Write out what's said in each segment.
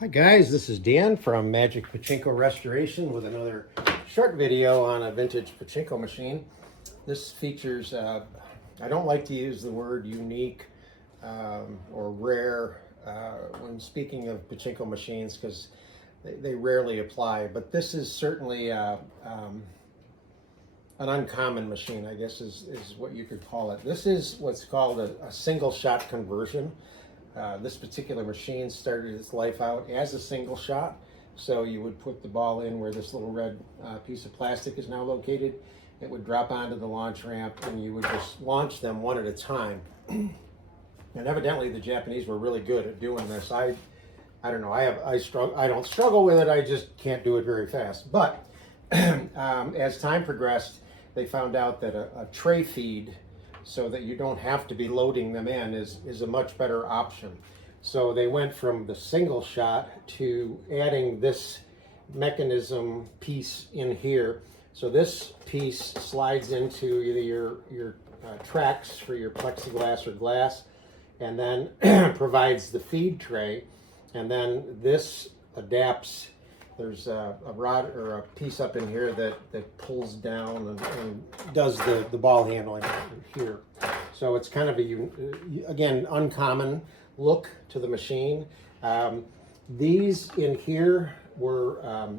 Hi guys, this is Dan from Magic Pachinko Restoration with another short video on a vintage pachinko machine. This features, I don't like to use the word unique or rare when speaking of pachinko machines because they rarely apply, but this is certainly an uncommon machine, I guess is what you could call it. This is what's called a single shot conversion. This particular machine started its life out as a single shot. So you would put the ball in where this little red piece of plastic is now located. It would drop onto the launch ramp and you would just launch them one at a time. And evidently the Japanese were really good at doing this. I don't know, I don't struggle with it, I just can't do it very fast. But as time progressed, they found out that a tray feed, so that you don't have to be loading them in, is a much better option. So they went from the single shot to adding this mechanism piece in here. So this piece slides into either your tracks for your plexiglass or glass, and then provides the feed tray. And then this adapts. There's a rod or a piece up in here that pulls down and does the ball handling here. So it's kind of again, uncommon look to the machine. These in here were,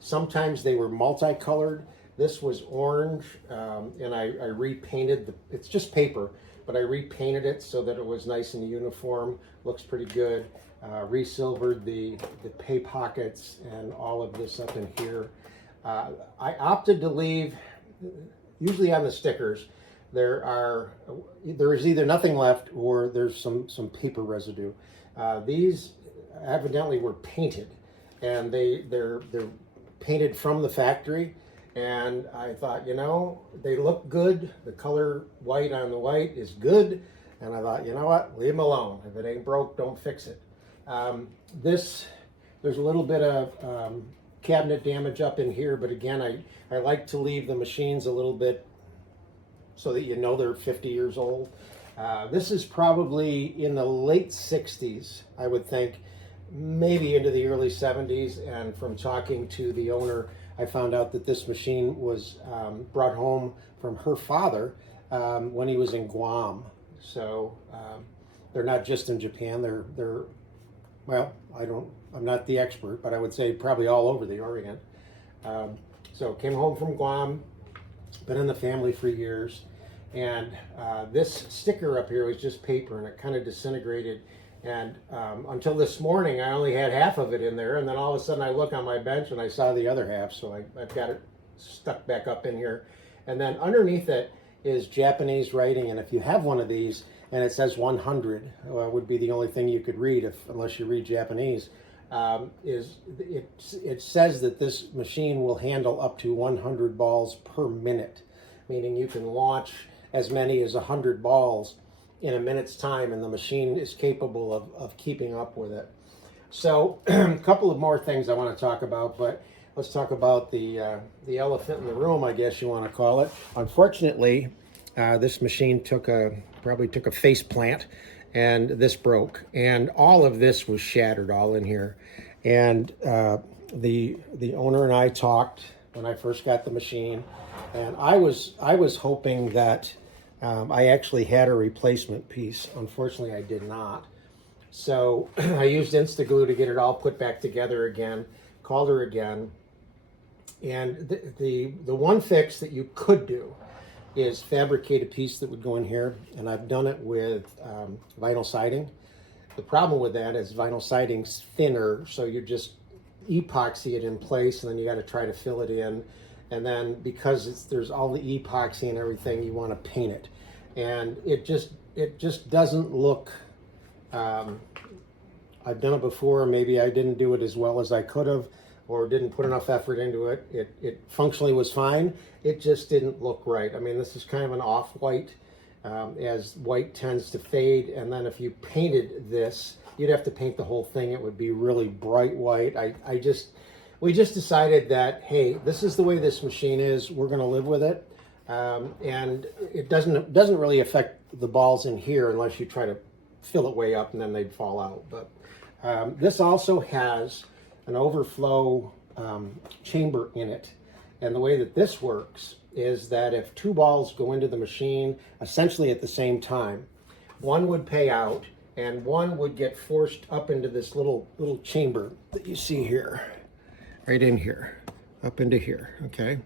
sometimes they were multicolored. This was orange, and I repainted it's just paper, but I repainted it so that it was nice and uniform, looks pretty good. Resilvered the pay pockets and all of this up in here. I opted to leave, usually on the stickers, there is either nothing left or there's some paper residue. These evidently were painted, and they're painted from the factory. And I thought, you know, they look good. The color white on the white is good. And I thought, you know what, leave them alone. If it ain't broke, don't fix it. There's a little bit of cabinet damage up in here, but again, I like to leave the machines a little bit so that you know they're 50 years old. This is probably in the late 60s, I would think, maybe into the early 70s, and from talking to the owner, I found out that this machine was brought home from her father when he was in Guam. So they're not just in Japan, they're well, I'm not the expert, but I would say probably all over the Orient. So came home from Guam, been in the family for years, and this sticker up here was just paper, and it kind of disintegrated. And until this morning, I only had half of it in there, and then all of a sudden I look on my bench and I saw the other half, so I've got it stuck back up in here. And then underneath it is Japanese writing, and if you have one of these, and it says 100, would be the only thing you could read unless you read Japanese. It says that this machine will handle up to 100 balls per minute, meaning you can launch as many as 100 balls in a minute's time, and the machine is capable of keeping up with it. So a couple of more things I want to talk about, but let's talk about the elephant in the room, I guess you want to call it. Unfortunately, this machine probably took a face plant, and this broke, and all of this was shattered all in here. And the owner and I talked when I first got the machine, and I was hoping that I actually had a replacement piece. Unfortunately, I did not. So I used Instaglue to get it all put back together again, called her again, and the one fix that you could do is fabricate a piece that would go in here, and I've done it with vinyl siding. The problem with that is vinyl siding's thinner, so you just epoxy it in place, and then you got to try to fill it in, and then because there's all the epoxy and everything, you want to paint it, and it just doesn't look. I've done it before. Maybe I didn't do it as well as I could have, or didn't put enough effort into it. It functionally was fine. It just didn't look right. I mean, this is kind of an off-white, as white tends to fade. And then if you painted this, you'd have to paint the whole thing. It would be really bright white. We just decided that, hey, this is the way this machine is. We're going to live with it. And it doesn't really affect the balls in here unless you try to fill it way up and then they'd fall out. But This also has an overflow chamber in it. And the way that this works is that if two balls go into the machine essentially at the same time, one would pay out and one would get forced up into this little chamber that you see here, right in here, up into here, okay?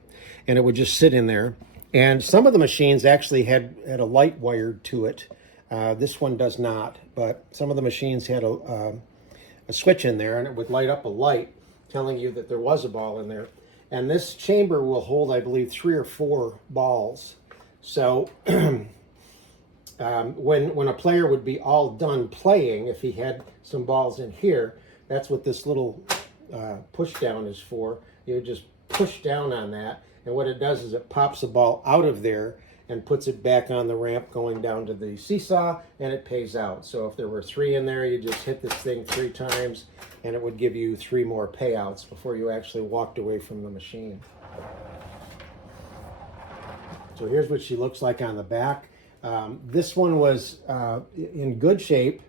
And it would just sit in there. And some of the machines actually had a light wired to it. This one does not, but some of the machines had a switch in there, and it would light up a light telling you that there was a ball in there. And this chamber will hold, I believe, 3 or 4 balls. So when a player would be all done playing, if he had some balls in here, that's what this little push down is for. You would just push down on that, and what it does is it pops the ball out of there and puts it back on the ramp going down to the seesaw, and it pays out. So if there were 3 in there, you just hit this thing 3 times, and it would give you 3 more payouts before you actually walked away from the machine. So here's what she looks like on the back. This one was in good shape.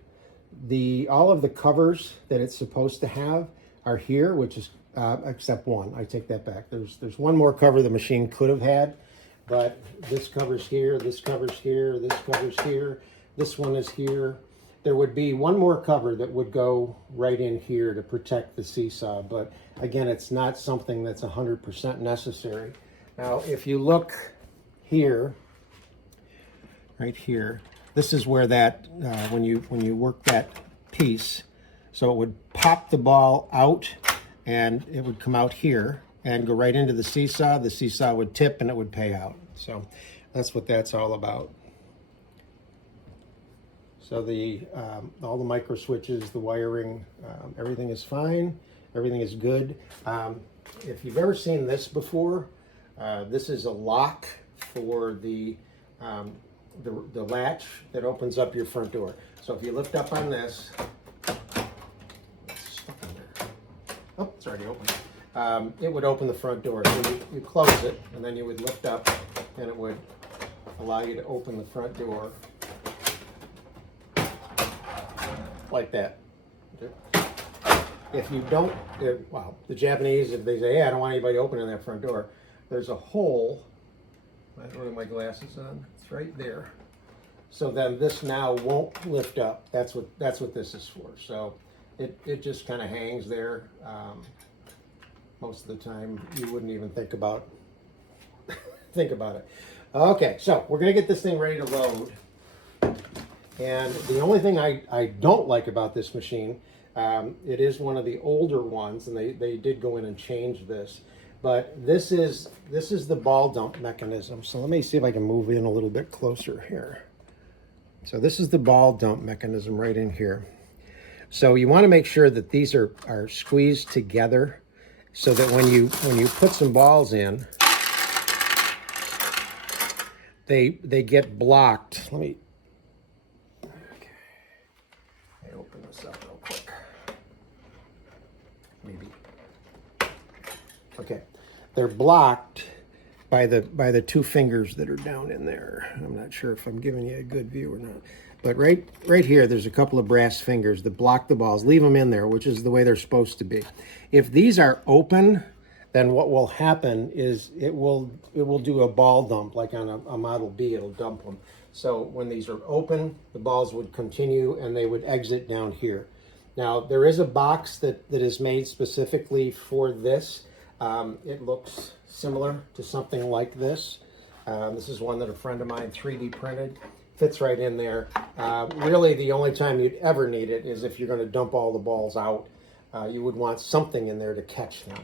All of the covers that it's supposed to have are here, which is except one. I take that back. There's one more cover the machine could have had, but this cover's here, this cover's here, this cover's here, this one is here. There would be one more cover that would go right in here to protect the seesaw, but again, it's not something that's 100% necessary. Now, if you look here, right here, this is where that, when you work that piece, so it would pop the ball out and it would come out here and go right into the seesaw would tip and it would pay out. So that's what that's all about. So all the micro switches, the wiring, everything is fine, everything is good. If you've ever seen this before, this is a lock for the latch that opens up your front door. So if you lift up on this, it's stuck in there. Oh, it's already open. It would open the front door. So you close it, and then you would lift up, and it would allow you to open the front door like that. Okay. If you don't, well, the Japanese, if they say, hey, I don't want anybody opening that front door, there's a hole. I don't have my glasses on. It's right there. So then this now won't lift up. That's what this is for. So it just kind of hangs there. Most of the time, you wouldn't even think about it. Okay, so we're gonna get this thing ready to load. And the only thing I don't like about this machine, it is one of the older ones, and they did go in and change this. But this is the ball dump mechanism. So let me see if I can move in a little bit closer here. So this is the ball dump mechanism right in here. So you want to make sure that these are squeezed together so that when you put some balls in, they get blocked. Let me open this up real quick. Maybe. Okay, they're blocked by the 2 fingers that are down in there. I'm not sure if I'm giving you a good view or not, but right here, there's a couple of brass fingers that block the balls. Leave them in there, which is the way they're supposed to be. If these are open, then what will happen is it will do a ball dump, like on a Model B, it'll dump them. So when these are open, the balls would continue and they would exit down here. Now, there is a box that is made specifically for this. It looks similar to something like this. This is one that a friend of mine 3D printed. Fits right in there. Really, the only time you'd ever need it is if you're going to dump all the balls out. You would want something in there to catch them.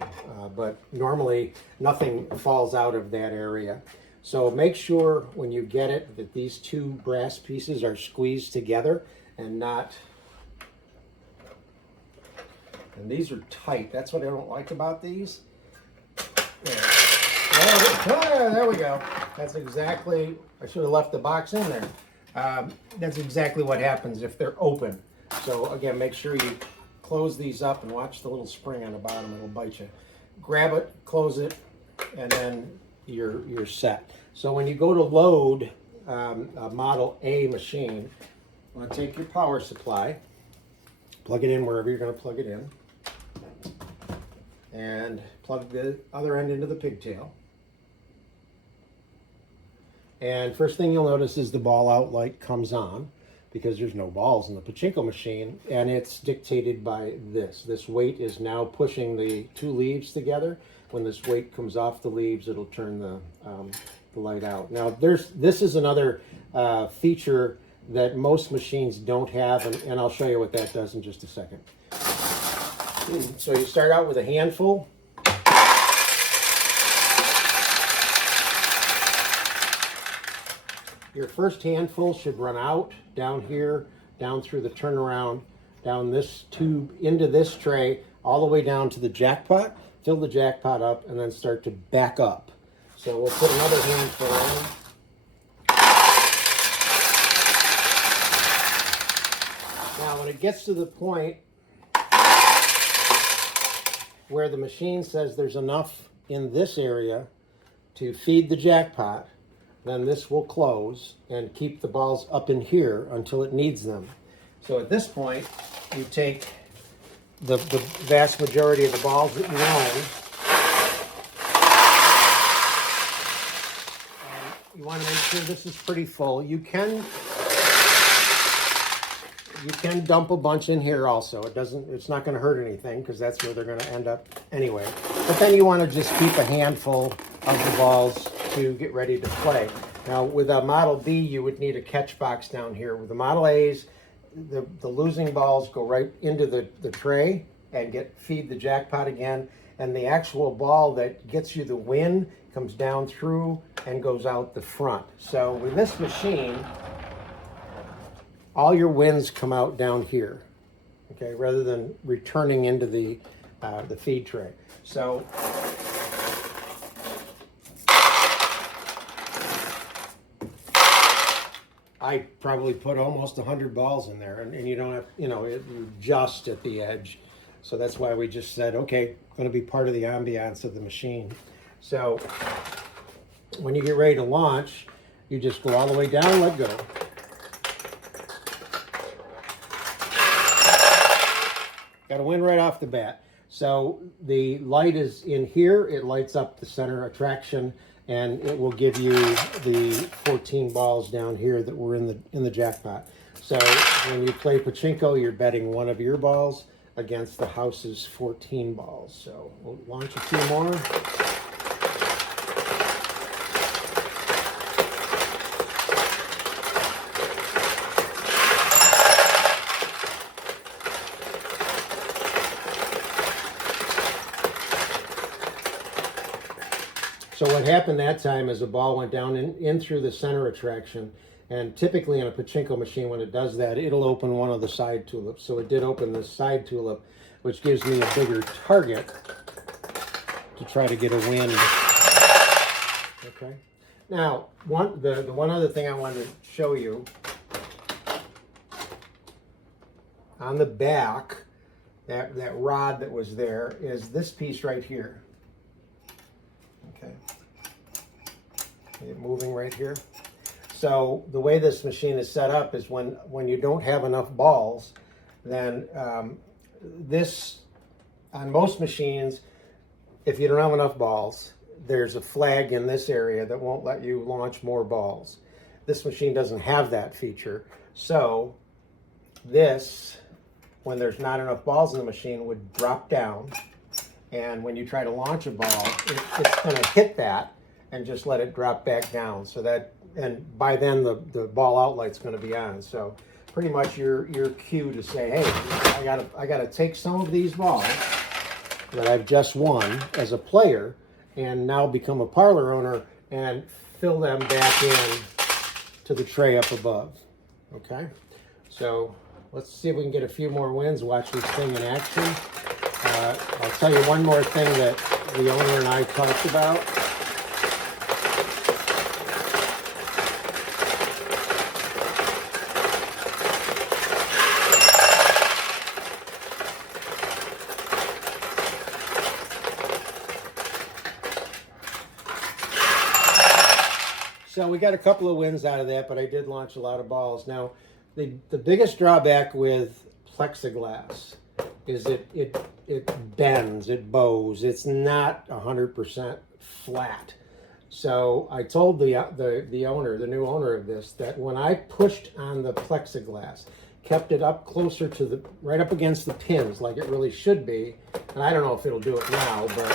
But normally, nothing falls out of that area. So make sure when you get it that these 2 brass pieces are squeezed together and not... And these are tight. That's what I don't like about these. There we go. That's exactly, I should have left the box in there. That's exactly what happens if they're open. So again, make sure you close these up and watch the little spring on the bottom, it'll bite you. Grab it, close it, and then you're set. So when you go to load a Model A machine, you want to take your power supply, plug it in wherever you're going to plug it in, and plug the other end into the pigtail. And first thing you'll notice is the ball out light comes on, because there's no balls in the Pachinko machine, and it's dictated by this. This weight is now pushing the two leaves together. When this weight comes off the leaves, it'll turn the light out. Now, this is another feature that most machines don't have, and I'll show you what that does in just a second. So you start out with a handful. Your first handful should run out down here, down through the turnaround, down this tube, into this tray, all the way down to the jackpot. Fill the jackpot up and then start to back up. So we'll put another handful in. Now when it gets to the point where the machine says there's enough in this area to feed the jackpot, then this will close and keep the balls up in here until it needs them. So at this point, you take the vast majority of the balls that you own, and you want to make sure this is pretty full. You can dump a bunch in here also. It's not going to hurt anything, because that's where they're going to end up anyway. But then you want to just keep a handful of the balls to get ready to play. Now with a Model B, you would need a catch box down here. With the Model A's, the losing balls go right into the tray and feed the jackpot again, and the actual ball that gets you the win comes down through and goes out the front. So with this machine, all your wins come out down here, okay, rather than returning into the feed tray. So I probably put almost 100 balls in there, and you don't have, you're just at the edge. So that's why we just said, okay, going to be part of the ambiance of the machine. So when you get ready to launch, you just go all the way down, let go. Got a win right off the bat. So the light is in here. It lights up the center attraction, and it will give you the 14 balls down here that were in the jackpot. So when you play Pachinko, you're betting one of your balls against the house's 14 balls. So we'll launch a few more. So what happened that time is the ball went down in through the center attraction, and typically in a Pachinko machine, when it does that, it'll open one of the side tulips. So it did open the side tulip, which gives me a bigger target to try to get a win. Okay. Now, the one other thing I wanted to show you, on the back, that rod that was there, is this piece right here. Okay, moving right here. So the way this machine is set up is when you don't have enough balls, then this, on most machines, if you don't have enough balls, there's a flag in this area that won't let you launch more balls. This machine doesn't have that feature. So this, when there's not enough balls in the machine, would drop down. And when you try to launch a ball, it's going to hit that and just let it drop back down. So that, and by then the ball outlight's going to be on. So pretty much your cue to say, hey, I gotta take some of these balls that I've just won as a player and now become a parlor owner and fill them back in to the tray up above. Okay, so let's see if we can get a few more wins. Watch this thing in action. I'll tell you one more thing that the owner and I talked about. So we got a couple of wins out of that, but I did launch a lot of balls. Now, the biggest drawback with plexiglass is it bends, it bows. It's not 100% flat. So I told the owner, the new owner of this, that when I pushed on the plexiglass, kept it up closer to the, right up against the pins like it really should be, and I don't know if it'll do it now, but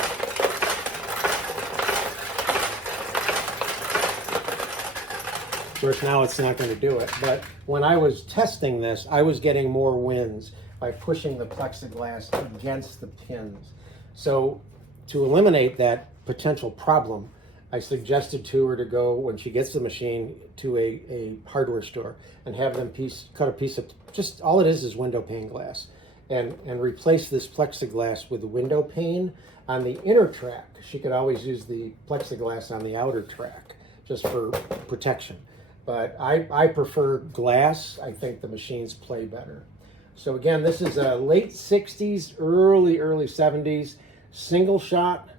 of course now it's not going to do it. But when I was testing this, I was getting more wins by pushing the plexiglass against the pins. So to eliminate that potential problem, I suggested to her to go, when she gets the machine, to a hardware store and have them cut a piece of, just all it is window pane glass, and replace this plexiglass with the window pane on the inner track. She could always use the plexiglass on the outer track just for protection. But I prefer glass. I think the machines play better. So again, this is a late 60s, early 70s single shot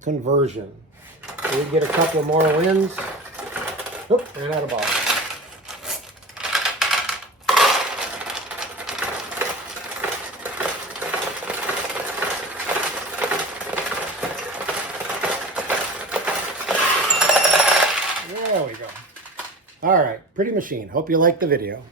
conversion. We get a couple more wins. Oop, ran out of ball. There we go. All right, pretty machine. Hope you liked the video.